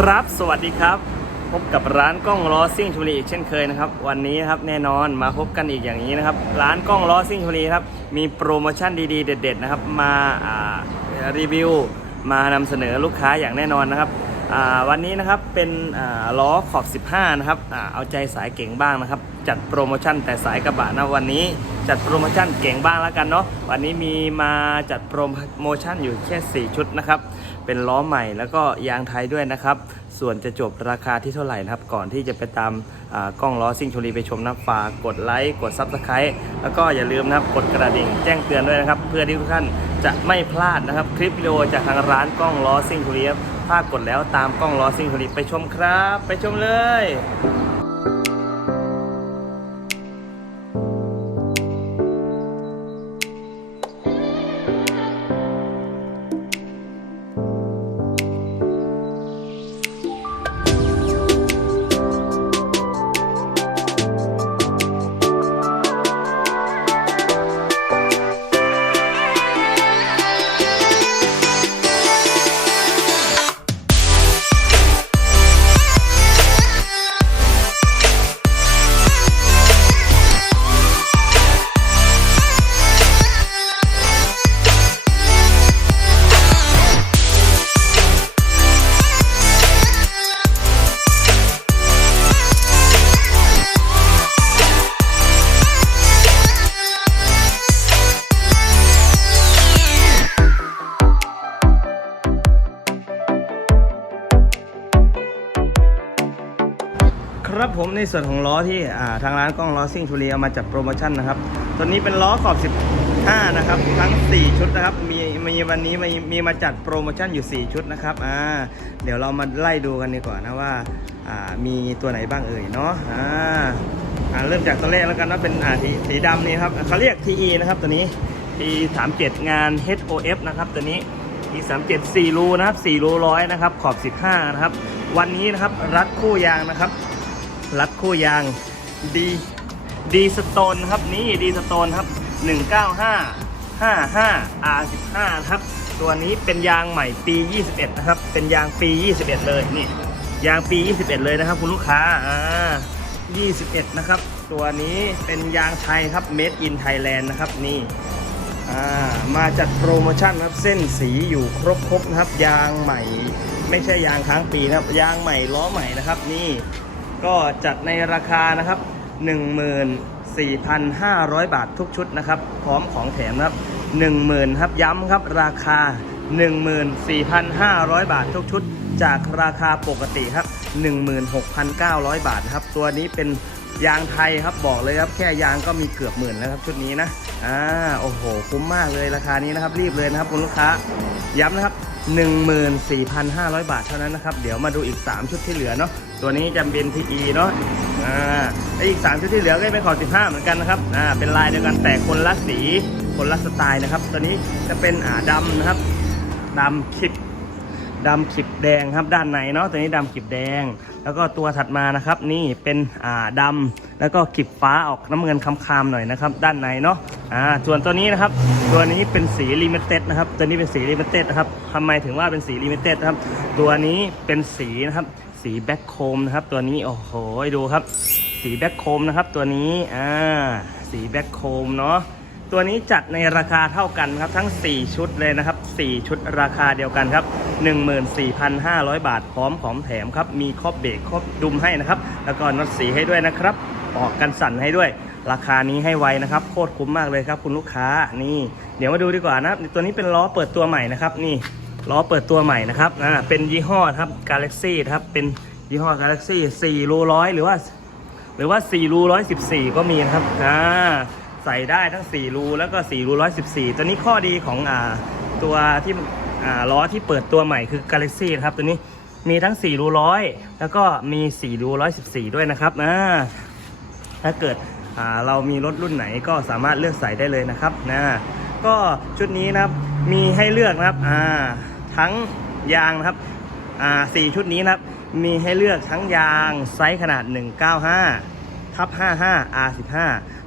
ครับ สวัสดีครับ พบกับร้านกล้องล้อซิ่งชลบุรีอีกเช่นเคยนะครับ วันนี้ครับแน่นอนมาพบกันอีกอย่างนี้นะครับ ร้านกล้องล้อซิ่งชลบุรีครับ มีโปรโมชั่นดีๆ เด็ด ๆ นะครับ มารีวิว มานำเสนอลูกค้าอย่างแน่นอนนะครับวันนี้นะครับเป็นล้อขอบ 15 นะครับอเอาใจสายเก่งบ้างนะครับ จัดโปรโมชั่นแต่สายกระบะนะวันนี้จัดโปรโมชั่นเก่งบ้างแล้วกันเนาะวันนี้มีมาจัดโปรโมชั่นอยู่แค่ 4 ชุดนะครับ เป็นล้อใหม่แล้วก็ยางไทยด้วยนะครับ ส่วนจะจบราคาที่เท่าไหร่นะครับ ก่อนที่จะไปตามอ่ากล้องล้อซิ่งชลีไปชมนะฝากกดไลค์กดซับสไครต์แล้วก็อย่าลืมนะครับกดกระดิ่งแจ้งเตือนด้วยนะครับ เพื่อที่ทุกท่านจะไม่พลาดนะครับ คลิปวิดีโอจากทางร้านกล้องล้อซิ่งชลีถ้ากดแล้วตามกล้องล้อซิ่งชลีไปชมครับ ไปชมเลย ครับผมในส่วนของล้อที่ทางร้านกล้องล้อซิ่งชุรีเอามาจัดโปรโมชั่นนะครับตัวนี้เป็นล้อขอบ 15 นะครับ ทั้ง 4 ชุดนะครับ มีมีวันนี้มีมีมาจัดโปรโมชั่นอยู่ 4 ชุดนะครับอ่าเดี๋ยวเรามาไล่ดูกันดีกว่านะว่าอ่ามีตัวไหนบ้างเอ่ยเนาะอ่าอ่าเริ่มจากตัวแรกแล้วกันนะเป็นอ่าสีสีดำนี่ครับเขาเรียก TE นะครับตัวนี้ TE 37งาน HOF นะครับตัวนี้อีสามเจ็ดสี่รูนะครับสี่รูร้อยนะครับขอบสิบห้านะครับ วันนี้นะครับรัดคู่ยางนะครับ รัดคู่ยางดีดีสโตนครับนี่ดีสโตนครับ 195 55 R15 ครับ ตัวนี้เป็นยางใหม่ปี 21 นะครับ เป็นยางปี 21 เลยนี่ยางปี 21 เลยนะครับ คุณลูกค้าอ่า21 นะครับ ตัวนี้เป็นยางไทยครับ Made in Thailand นะครับนี่อ่ามาจัดโปรโมชั่นครับเส้นสีอยู่ครบครบนะครับ ยางใหม่ ไม่ใช่ยางค้างปีนะครับ ยางใหม่ล้อใหม่นะครับนี่ ก็จัดในราคานะครับ 14,500 บาททุกชุดนะครับ พร้อมของแถมนะครับ10,000ครับย้ำครับราคา 14,500 บาททุกชุด จากราคาปกติครับ 16,900 บาทครับ ตัวนี้เป็นยางไทยครับบอกเลยครับแค่ยางก็มีเกือบหมื่นแล้วครับชุดนี้นะอ่าโอ้โหคุ้มมากเลยราคานี้นะครับรีบเลยนะครับคุณลูกค้าย้ำนะครับ 14,500 บาทเท่านั้นนะครับ เดี๋ยวมาดูอีก 3 ชุดที่เหลือเนาะ ตัวนี้จำเป็น PE เนาะ อ่าและอีก 3 ชุดที่เหลือก็เป็นขอบ15 เหมือนกันนะครับ อ่า เป็นลายเดียวกันแต่คนละสี คนละสไตล์นะครับ ตัวนี้จะเป็นอ่าดำนะครับดำขิบดำขิบแดงครับด้านในเนาะ ตัวนี้ดำขิบแดง แล้วก็ตัวถัดมานะครับนี่เป็นอ่าดำแล้วก็ขิบฟ้าออกน้ำเงินคำๆหน่อยนะครับ ด้านในเนาะอ่าส่วนตัวนี้นะครับ ตัวนี้เป็นสีลิมิเต็ดนะครับ ตัวนี้เป็นสีลิมิเต็ดนะครับทำไมถึงว่าเป็นสีลิมิเต็ดนะครับ ตัวนี้เป็นสีนะครับ สีแบ็คโคมนะครับ ตัวนี้โอ้โหดูครับ สีแบ็คโคมนะครับ ตัวนี้อ่าสีแบ็คโคมเนาะ ตัวนี้จัดในราคาเท่ากันครับทั้ง 4 ชุดเลยนะครับ 4 ชุดราคาเดียวกันครับ 14,500 บาทพร้อมของแถมครับ มีครอบเบรกครอบดุมให้นะครับ แล้วก็น็อตสีให้ด้วยนะครับออกกันสั่นให้ด้วย ราคานี้ให้ไวนะครับ โคตรคุ้มมากเลยครับ คุณลูกค้านี่ เดี๋ยวมาดูดีกว่านะตัวนี้เป็นล้อเปิดตัวใหม่นะครับ นี่ล้อเปิดตัวใหม่นะครับอ่าเป็นยี่ห้อครับ Galaxy ครับเป็นยี่ห้อ Galaxy 4รูร้อยหรือว่า หรือว่า4รู114 ก็มีนะครับอ่า ใส่ได้ทั้ง 4 รูแล้วก็ 4 รู 114 ตัวนี้ข้อดีของอ่าตัวที่อ่าล้อที่เปิดตัวใหม่คือ Galaxy นะครับตัวนี้มีทั้ง 4 รูร้อยแล้วก็มี 4 รู 114 ด้วยนะครับถ้าเกิดอ่าเรามีรถรุ่นไหนก็สามารถเลือกใส่ได้เลยนะครับนะก็ชุดนี้นะครับมีให้เลือกนะครับอ่าทั้งยางนะครับอ่าสี่ชุดนี้นะครับมีให้เลือกทั้งยางไซส์ขนาด 195ทับ55 R15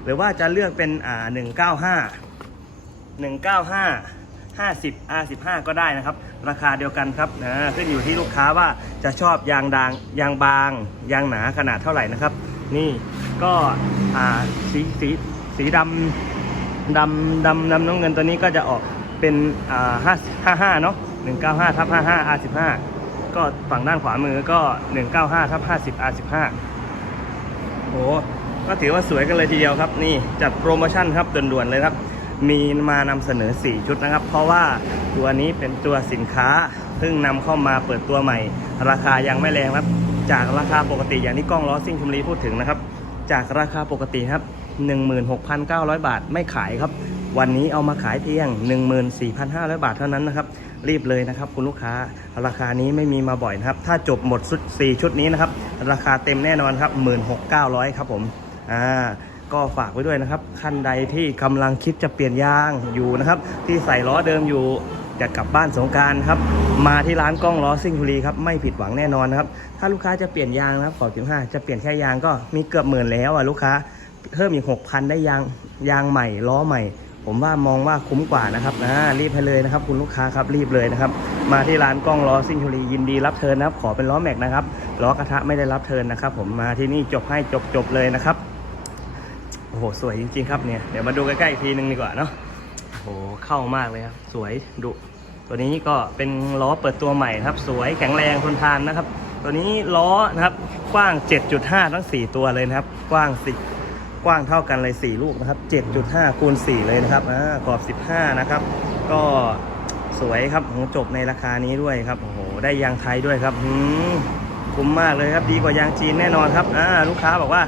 หรือว่าจะเลือกเป็นอ่า195 195 50 R15 ก็ได้นะครับ ราคาเดียวกันครับนะขึ้นอยู่ที่ลูกค้าว่าจะชอบยางดางยางบางยางหนาขนาดเท่าไหร่นะครับ นี่ก็อ่าสีสีสีดำดำดำดำน้ำเงินตัวนี้ก็จะออกเป็นอ่าห้าห้าห้าเนาะหนึ่งเก้าห้าทับห้าห้า R สิบห้าก็ฝั่งด้านขวามือก็หนึ่งเก้าห้าทับห้าสิบ R สิบห้าโอ้ ก็ถือว่าสวยกันเลยทีเดียวครับ นี่จัดโปรโมชั่นครับด่วนๆเลยครับ มีมานำเสนอ 4 ชุดนะครับ เพราะว่าตัวนี้เป็นตัวสินค้าเพิ่งนำเข้ามาเปิดตัวใหม่ ราคายังไม่แรงครับ จากราคาปกติอย่างที่กล้องล้อซิ่งชมรีพูดถึงนะครับ จากราคาปกติครับ 16,900 บาทไม่ขายครับ วันนี้เอามาขายเพียง 14,500 บาทเท่านั้นนะครับ รีบเลยนะครับ คุณลูกค้าราคานี้ไม่มีมาบ่อยนะครับ ถ้าจบหมดชุด4ชุดนี้นะครับ ราคาเต็มแน่นอนครับ 16,900 ครับผม อ่าก็ฝากไว้ด้วยนะครับขั้นใดที่กำลังคิดจะเปลี่ยนยางอยู่นะครับ ที่ใส่ล้อเดิมอยู่อยากกลับบ้านสงการครับมาที่ร้านกล้องล้อซิ่งบุรีครับไม่ผิดหวังแน่นอนนะครับถ้าลูกค้าจะเปลี่ยนยางนะครับขอห้าจะเปลี่ยนแค่ยางก็มีเกือบหมื่นแล้วอะลูกค้าเพิ่มอีกหกพันได้ยางยางใหม่ล้อใหม่ ผมว่ามองว่าคุ้มกว่านะครับอ่ารีบให้เลยนะครับ คุณลูกค้าครับรีบเลยนะครับ มาที่ร้านกล้องล้อซิ่งบุรียินดีรับเทินนะครับ ขอเป็นล้อแม็กนะครับล้อกระทะไม่ได้รับเทินนะครับ ผมมาที่นี่จบให้จบจบๆเลยนะครับ โอ้โหสวยจริงๆครับเนี่ยเดี๋ยวมาดูใกล้ๆอีกทีนึงดีกว่าเนาะโอ้โหเข้ามากเลยครับสวยดุตัวนี้ก็เป็นล้อเปิดตัวใหม่ครับ สวยแข็งแรงทนทานนะครับ ตัวนี้ล้อนะครับกว้าง 7.5 ทั้ง 4 ตัวเลยนะครับ กว้าง10กว้างเท่ากันเลย 4 ลูกนะครับ 7.5คูณ4เลยนะครับอ่ากรอบ 15 นะครับ ก็สวยครับของจบในราคานี้ด้วยครับโอ้โหได้ยางไทยด้วยครับหืมคุ้มมากเลยครับดีกว่ายางจีนแน่นอนครับอ่าลูกค้าบอกว่า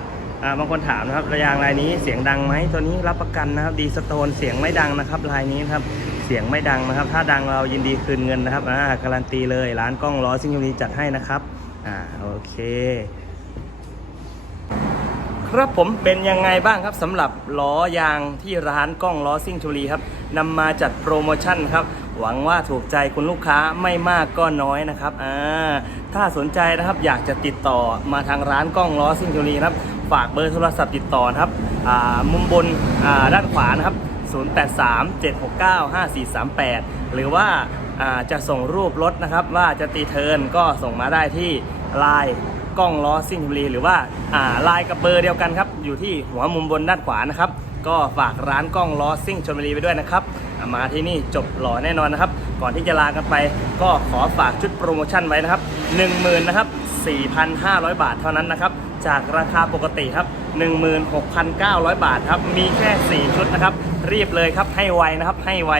บางคนถามนะครับระยางลายนี้เสียงดังไหมตัวนี้รับประกันนะครับ ดีสโตนเสียงไม่ดังนะครับลายนี้นครับเสียงไม่ดังนะครับ ถ้าดังเรายินดีคืนเงินนะครับอ่าการันตีเลยร้านกล้องล้อซิ่งยูนีจัดให้นะครับอ่าโอเค ครับผมเป็นยังไงบ้างครับสำหรับล้อยางที่ร้านกล้องล้อซิ่งชูรีครับนำมาจัดโปรโมชั่นครับหวังว่าถูกใจคุณลูกค้าไม่มากก็น้อยนะครับอ่าถ้าสนใจนะครับอยากจะติดต่อมาทางร้านกล้องล้อซิ่งชูรีครับ ฝากเบอร์โทรศัพท์ติดต่อนะครับมุมบนด้านขวานะครับ 0837695438 หรือว่าอ่าจะส่งรูปรถนะครับ ว่าจะตีเทิร์นก็ส่งมาได้ที่ไลน์กล้องล้อซิ่งชลบุรีหรือว่าลายกับเบอร์เดียวกันครับ อยู่ที่หัวมุมบนด้านขวานะครับ ก็ฝากร้านกล้องล้อซิ่งชลบุรีไปด้วยนะครับ มาที่นี่จบหล่อแน่นอนนะครับ ก่อนที่จะลากันไป ก็ขอฝากชุดโปรโมชั่นไว้นะครับ 10,000นะครับ4,500 บาทเท่านั้นนะครับ จากราคาปกติครับ 16,900 บาทครับ มีแค่ 4 ชุดนะครับ รีบเลยครับ ให้ไวนะครับ ให้ไว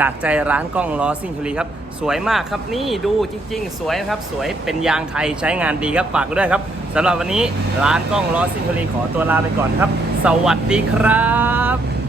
จากใจร้านกล้องล้อซิ่งชุรีครับ สวยมากครับ นี่ดูจริง ๆ สวยนะครับ สวยเป็นยางไทยใช้งานดีครับ ฝากด้วยครับสำหรับวันนี้ร้านกล้องล้อซิ่งชุรีขอตัวลาไปก่อนครับ สวัสดีครับ